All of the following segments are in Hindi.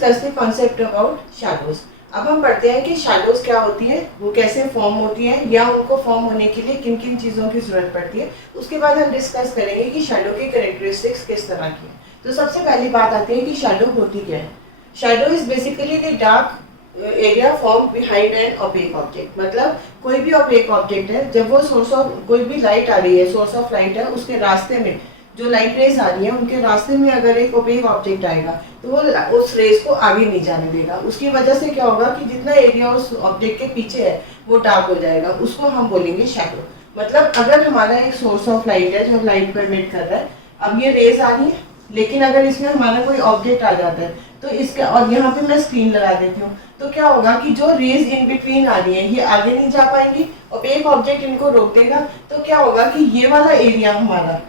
Discuss the concept about shadows. अब हम पढ़ते हैं कि शैडोज क्या होती है, वो कैसे फॉर्म होती है, या उनको फॉर्म होने के लिए किन किन चीज़ों की जरूरत पड़ती है। उसके बाद हम डिस्कस करेंगे कि शैडो की कैरेक्टरिस्टिक्स किस तरह की है। तो सबसे पहली बात आती है कि शैडो होती क्या है। Shadow is basically the dark area form behind an object object. मतलब कोई भी ऑब्जेक्ट ऑब्जेक्ट है, जब वो सोर्स ऑफ कोई भी लाइट आ रही है, सोर्स ऑफ लाइट है, उसके रास्ते में जो लाइट रेज आ रही है, उनके रास्ते में अगर एक ओपेक ऑब्जेक्ट आएगा तो वो उस रेज को आगे नहीं जाने देगा। उसकी वजह से क्या होगा कि जितना एरिया उस ऑब्जेक्ट के पीछे है वो डार्क हो जाएगा। उसको हम बोलेंगे शैडो। मतलब अगर हमारा एक सोर्स ऑफ लाइट है जो लाइट को एमिट कर रहा है, अब ये रेज आ रही है, लेकिन अगर इसमें हमारा कोई ऑब्जेक्ट आ जाता है तो इसका, और यहाँ पे मैं स्क्रीन लगा देती हूँ, तो क्या होगा कि जो रेज इन बिटवीन आ रही है ये आगे नहीं जा पाएंगी, ओपेक ऑब्जेक्ट इनको रोक देगा। तो क्या होगा कि ये वाला एरिया हमारा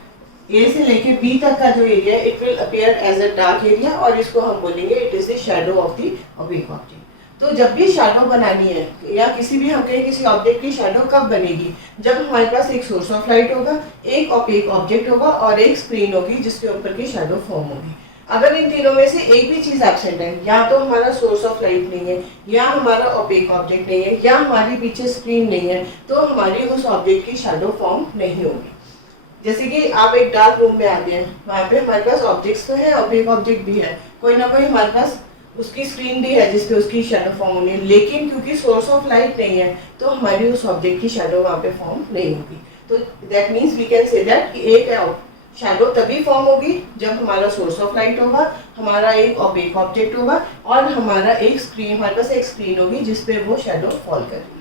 ए से लेके बी तक का जो एरिया है, it will appear as a dark area, और इसको हम बोलेंगे it is the shadow of the opaque object. तो जब भी शैडो बनानी है, या किसी भी हम कहें किसी ऑब्जेक्ट की शैडो कब बनेगी, जब हमारे पास एक सोर्स ऑफ लाइट होगा, एक ओपेक ऑब्जेक्ट होगा और एक स्क्रीन होगी जिसके ऊपर की शैडो फॉर्म होगी। अगर इन तीनों में से एक भी चीज एब्सेंट है, या तो हमारा सोर्स ऑफ लाइट नहीं है, या हमारा ओपेक ऑब्जेक्ट नहीं है, या हमारे पीछे स्क्रीन नहीं है, तो हमारी उस ऑब्जेक्ट की शैडो फॉर्म नहीं होगी। जैसे कि आप एक डार्क रूम में आते हैं, वहाँ पे हमारे पास ऑब्जेक्ट्स तो है, ओपेक ऑब्जेक्ट भी है, कोई ना कोई हमारे पास उसकी स्क्रीन भी है जिसपे उसकी शैडो फॉर्म होनी है, लेकिन क्योंकि सोर्स ऑफ लाइट नहीं है तो हमारी उस ऑब्जेक्ट की शैडो वहाँ पे फॉर्म नहीं होगी। तो that means we can say that कि एक शैडो तभी फॉर्म होगी जब हमारा सोर्स ऑफ लाइट होगा, हमारा एक ओपेक ऑब्जेक्ट होगा, और हमारा एक स्क्रीन, हमारे पास एक स्क्रीन होगी जिसपे वो शैडो फॉल कर रही है।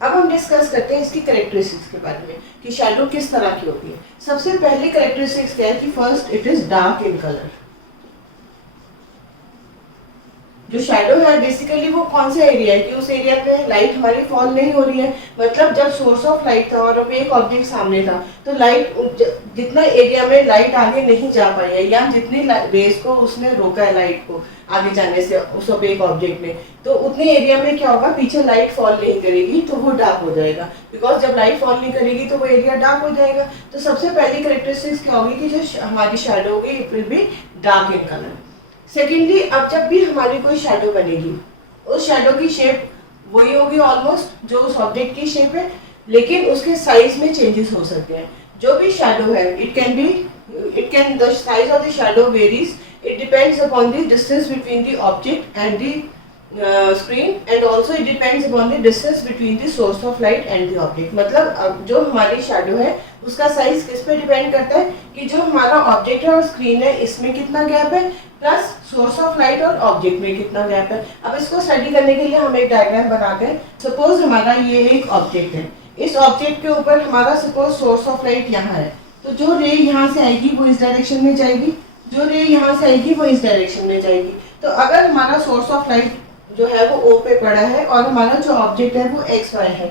अब हम डिस्कस करते हैं इसकी कैरेक्टरिस्टिक्स के बारे में कि शैडो किस तरह की होती है। सबसे पहली कैरेक्टरिस्टिक्स क्या है कि first it is dark in colour. जो शैडो है बेसिकली वो कौन सा एरिया है कि उस एरिया पे लाइट हमारी फॉल नहीं हो रही है। मतलब जब सोर्स ऑफ लाइट था और एक ऑब्जेक्ट सामने था, तो लाइट जितना एरिया में लाइट आगे नहीं जा पाई है, या जितनी रेज को उसने रोका है लाइट को आगे जाने से उस एक ऑब्जेक्ट ने, तो उतने एरिया में क्या होगा, पीछे लाइट फॉल नहीं करेगी तो वो डार्क हो जाएगा। बिकॉज जब लाइट फॉल नहीं करेगी तो वो एरिया डार्क हो जाएगा। तो सबसे पहली कैरेक्टरिस्टिक्स क्या होगी कि जो हमारी शैडो होगी it will be dark in colour. Secondly, अब जब भी हमारी कोई शैडो बनेगी, उस शैडो की शेप वही होगी ऑलमोस्ट जो उस ऑब्जेक्ट की शेप है, लेकिन उसके साइज में चेंजेस हो सकते हैं। जो भी शैडो है the size of the shadow varies, it depends upon the distance between the object and the screen, and also it depends upon the distance between the source of light and the object। मतलब जो हमारी शैडो है उसका साइज किस पे डिपेंड करता है कि जो हमारा ऑब्जेक्ट है और स्क्रीन है इसमें कितना गैप है, प्लस सोर्स ऑफ लाइट और ऑब्जेक्ट में कितना गैप है। अब इसको स्टडी करने के लिए हम एक डायग्राम बनाते हैं। सपोज हमारा ये एक ऑब्जेक्ट है, इस ऑब्जेक्ट के ऊपर हमारा सपोज सोर्स ऑफ लाइट यहाँ है, तो जो रे यहाँ से आएगी वो इस डायरेक्शन में जाएगी, जो रे यहाँ से आएगी वो इस डायरेक्शन में जाएगी। तो अगर हमारा सोर्स ऑफ लाइट जो है वो ओ पे पड़ा है और हमारा जो ऑब्जेक्ट है वो एक्स वाई है,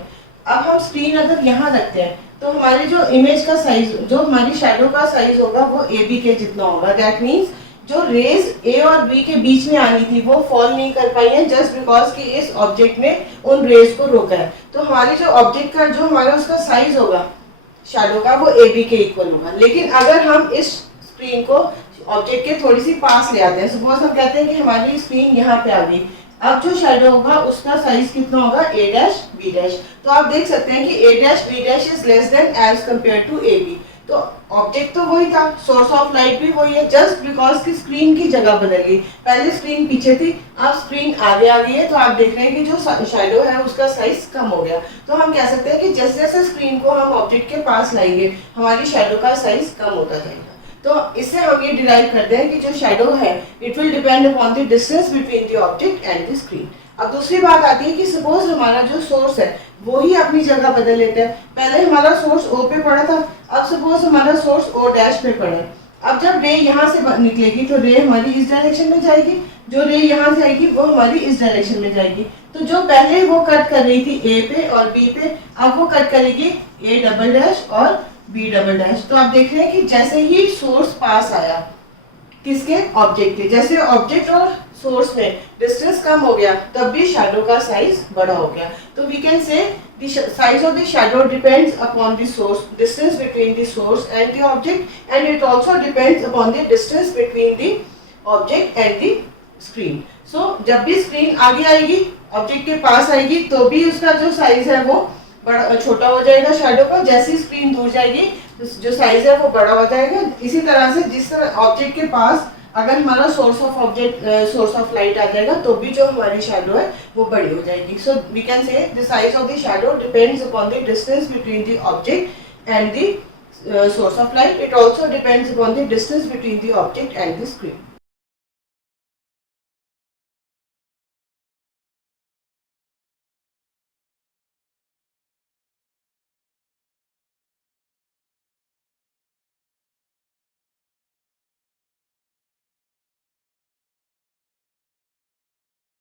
अब हम स्क्रीन अगर यहाँ रखते हैं तो हमारी जो इमेज का साइज, जो हमारी शैडो का साइज होगा वो ए बी के जितना होगा। दैट मीन्स जो रेज ए और बी के बीच में आनी थी वो फॉल नहीं कर पाई है, जस्ट बिकॉज कि इस ऑब्जेक्ट ने उन रेज को रोका है। तो हमारी जो ऑब्जेक्ट का जो हमारा उसका साइज होगा शैडो का वो ए बी के इक्वल होगा। लेकिन अगर हम इस स्क्रीन को ऑब्जेक्ट के थोड़ी सी पास ले आते हैं, सपोज हम कहते हैं कि हमारी स्क्रीन यहाँ पे आ गई, अब जो शैडो होगा उसका साइज कितना होगा, ए डैश बी डैश। तो आप देख सकते हैं कि A dash B dash is less than as compared to A B. तो ऑब्जेक्ट तो वही था, सोर्स ऑफ लाइट भी वही है, जस्ट बिकॉज की स्क्रीन की जगह बदल गई। पहले स्क्रीन पीछे थी, अब स्क्रीन आगे आ गई है, तो आप देख रहे हैं कि जो शैडो है उसका साइज कम हो गया। तो हम कह सकते हैं कि जैसे जैसे स्क्रीन को हम ऑब्जेक्ट के पास लाएंगे हमारी शैडो का साइज कम होता जाएगा। तो इससे हम ये डिराइव करते हैं कि जो शैडो है it will depend upon the distance between the object and the screen. अब दूसरी बात आती है कि सपोज हमारा जो सोर्स है वो ही अपनी जगह बदल लेते हैं। पहले हमारा सोर्स ओ पे पड़ा था, अब सपोज हमारा सोर्स ओ डैश पे पड़ा है। अब जब रे यहाँ से निकलेगी तो रे हमारी इस डायरेक्शन में जाएगी, जो रे यहाँ से आएगी वो हमारी इस डायरेक्शन में जाएगी। तो जो पहले वो कट कर रही थी ए पे और बी पे, अब वो कट करेगी ए डबल डैश और बी डबल डैश। तो आप देख रहे हैं कि जैसे ही सोर्स पास आया किसके, ऑब्जेक्ट के, जैसे ऑब्जेक्ट और सोर्स में डिस्टेंस कम हो गया तब भी शैडो का साइज बड़ा हो गया। तो we can say the size of the shadow depends upon the source, distance between the source and the object, and it also depends upon the distance between the object and the screen. So जब भी स्क्रीन आगे आएगी, ऑब्जेक्ट के पास आएगी, तो भी उसका जो साइज है वो बड़ा छोटा हो जाएगा शैडो का। जैसी स्क्रीन दूर जाएगी तो जो साइज है वो बड़ा हो जाएगा। इसी तरह से जिस तरह ऑब्जेक्ट के पास अगर हमारा सोर्स ऑफ लाइट आ जाएगा तो भी जो हमारी शैडो है वो बड़ी हो जाएगी। So we can say the size of the shadow depends upon the distance between the object and the source of light. It also depends upon the distance between the object and the screen.